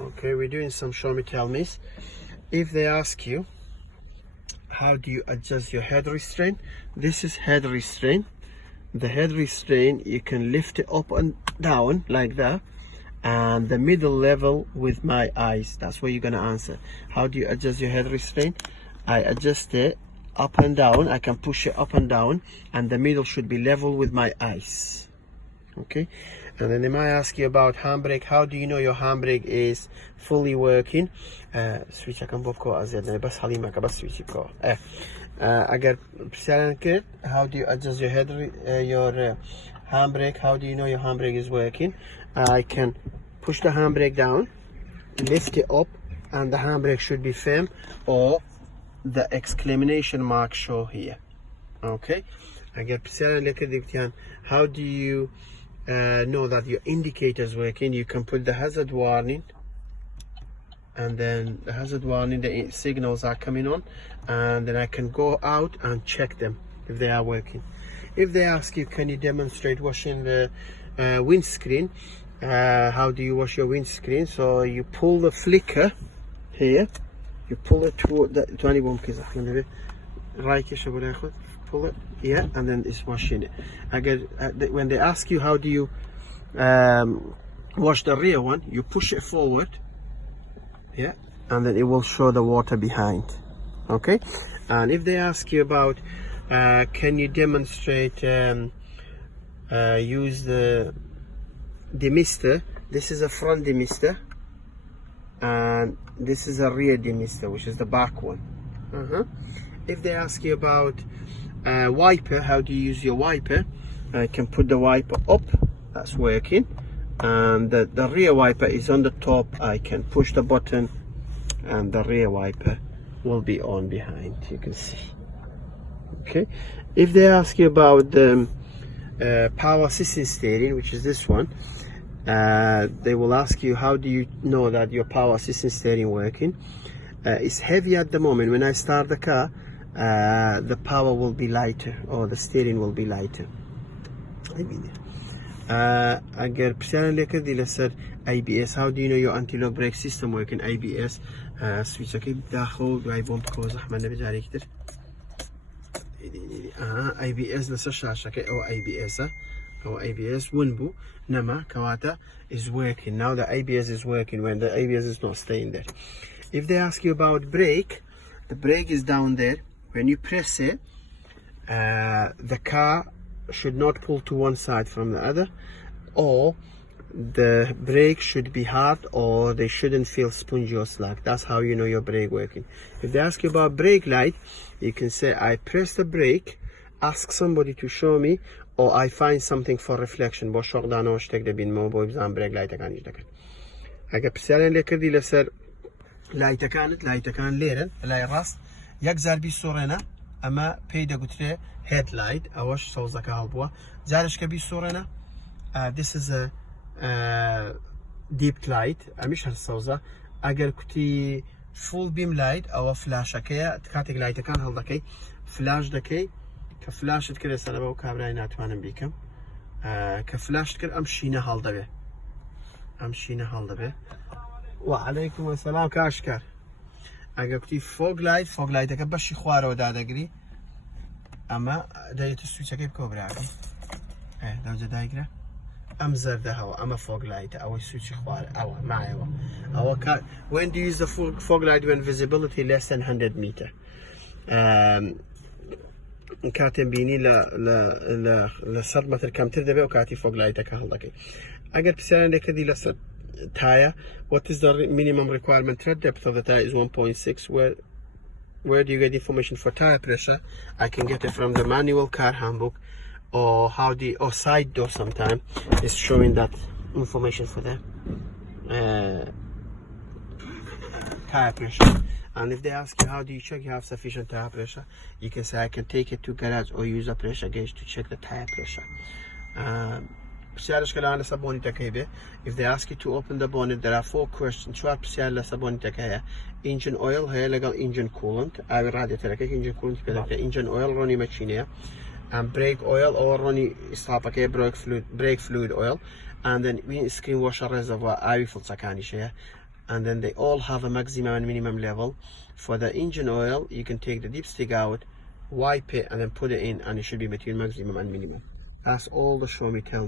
Okay, we're doing some show me tell me's. If they ask you how do you adjust your head restraint, this is head restraint. The head restraint, you can lift it up and down like that, and the middle level with my eyes. That's what you're gonna answer. How do you adjust your head restraint? I adjust it up and down. I can push it up and down, and the middle should be level with my eyes. Okay, and then they might ask you about handbrake. How do you know your handbrake is fully working? Switch can bobko azedne bas halima ka bas switch ko. Agar psalan how do you adjust your head your handbrake? How do you know your handbrake is working? I can push the handbrake down, lift it up, and the handbrake should be firm, or the exclamation mark show here. Okay, agar psalan how do you know that your indicator is working? You can put the hazard warning, and then the hazard warning, the signals are coming on, and then I can go out and check them if they are working. If they ask you, can you demonstrate washing the windscreen? How do you wash your windscreen? So you pull the flicker here, you pull it toward the 21 right, pull it, yeah, and then it's washing it. When they ask you how do you wash the rear one, you push it forward, yeah, and then it will show the water behind. Okay, and if they ask you about can you demonstrate use the demister, this is a front demister and this is a rear demister, which is the back one. If they ask you about wiper, how do you use your wiper? I can put the wiper up, that's working, and the rear wiper is on the top. I can push the button and the rear wiper will be on behind, you can see. Okay, if they ask you about the power assistant steering, which is this one, they will ask you how do you know that your power assistant steering working. It's heavy at the moment. When I start the car, the power will be lighter, or the steering will be lighter. Agar psalan leka dila sir ABS, how do you know your anti-lock brake system working? ABS switch okay dakhل وای بوم کوز احمد نبی جاری کتر ABS نسا شاشة او ABS او ABS ونبو نما كواتا is working. Now the ABS is working when the ABS is not staying there. If they ask you about brake, the brake is down there. When you press it, the car should not pull to one side from the other, or the brake should be hard, or they shouldn't feel spongy or slack. That's how you know your brake working. If they ask you about brake light, you can say I press the brake, ask somebody to show me, or I find something for reflection. با شوق دانوش تک دبین مو با بزن بريك لايت كان يجدكن. اگه بسیارن لکردی لسر لايت كان ليرن لاي راست یک ضربی سورنا اما پیدا گوتره head light اوش سوزك هالبوا زارش كبي سورنا. This is a deep light امش هالسوزة. اگر كتي full beam light او فلاش كيا تكاتك لايت كان هالدكي فلاش دكي كفلاش تكره سنة بو كابراي ناتوانم بيكم كفلاش تكر امشينا هالدا به وعليكم السلام كاشكر. اگر كتي فوق لايت كبشي خواره ودادگري اما دايت السويتش كيف كوبراكي دوجه دايگره ام زرده هوا اما فوق لايت او السويتش خواره او معي او when do you use the fog light? When visibility less than 100 meter. كاتم بيني لصدمة الكامتر دبي وكاتي فوق لايتك هالدكي. اگر بسيارن لكدي لصد tire, what is the minimum requirement tread depth of the tire is 1.6. Where do you get information for tire pressure? I can get it from the manual car handbook, or or side door sometime is showing that information for the tire pressure. And if they ask you how do you check you have sufficient tire pressure, you can say I can take it to garage or use a pressure gauge to check the tire pressure. If they ask you to open the bonnet, there are 4 questions. Engine oil, legal engine coolant. I will write it like engine coolant. Engine oil, running machine, and brake oil or running stop brake fluid oil, and then windscreen washer reservoir. I will and then they all have a maximum and minimum level. For the engine oil, you can take the dipstick out, wipe it, and then put it in, and it should be between maximum and minimum. That's all the show me tell me.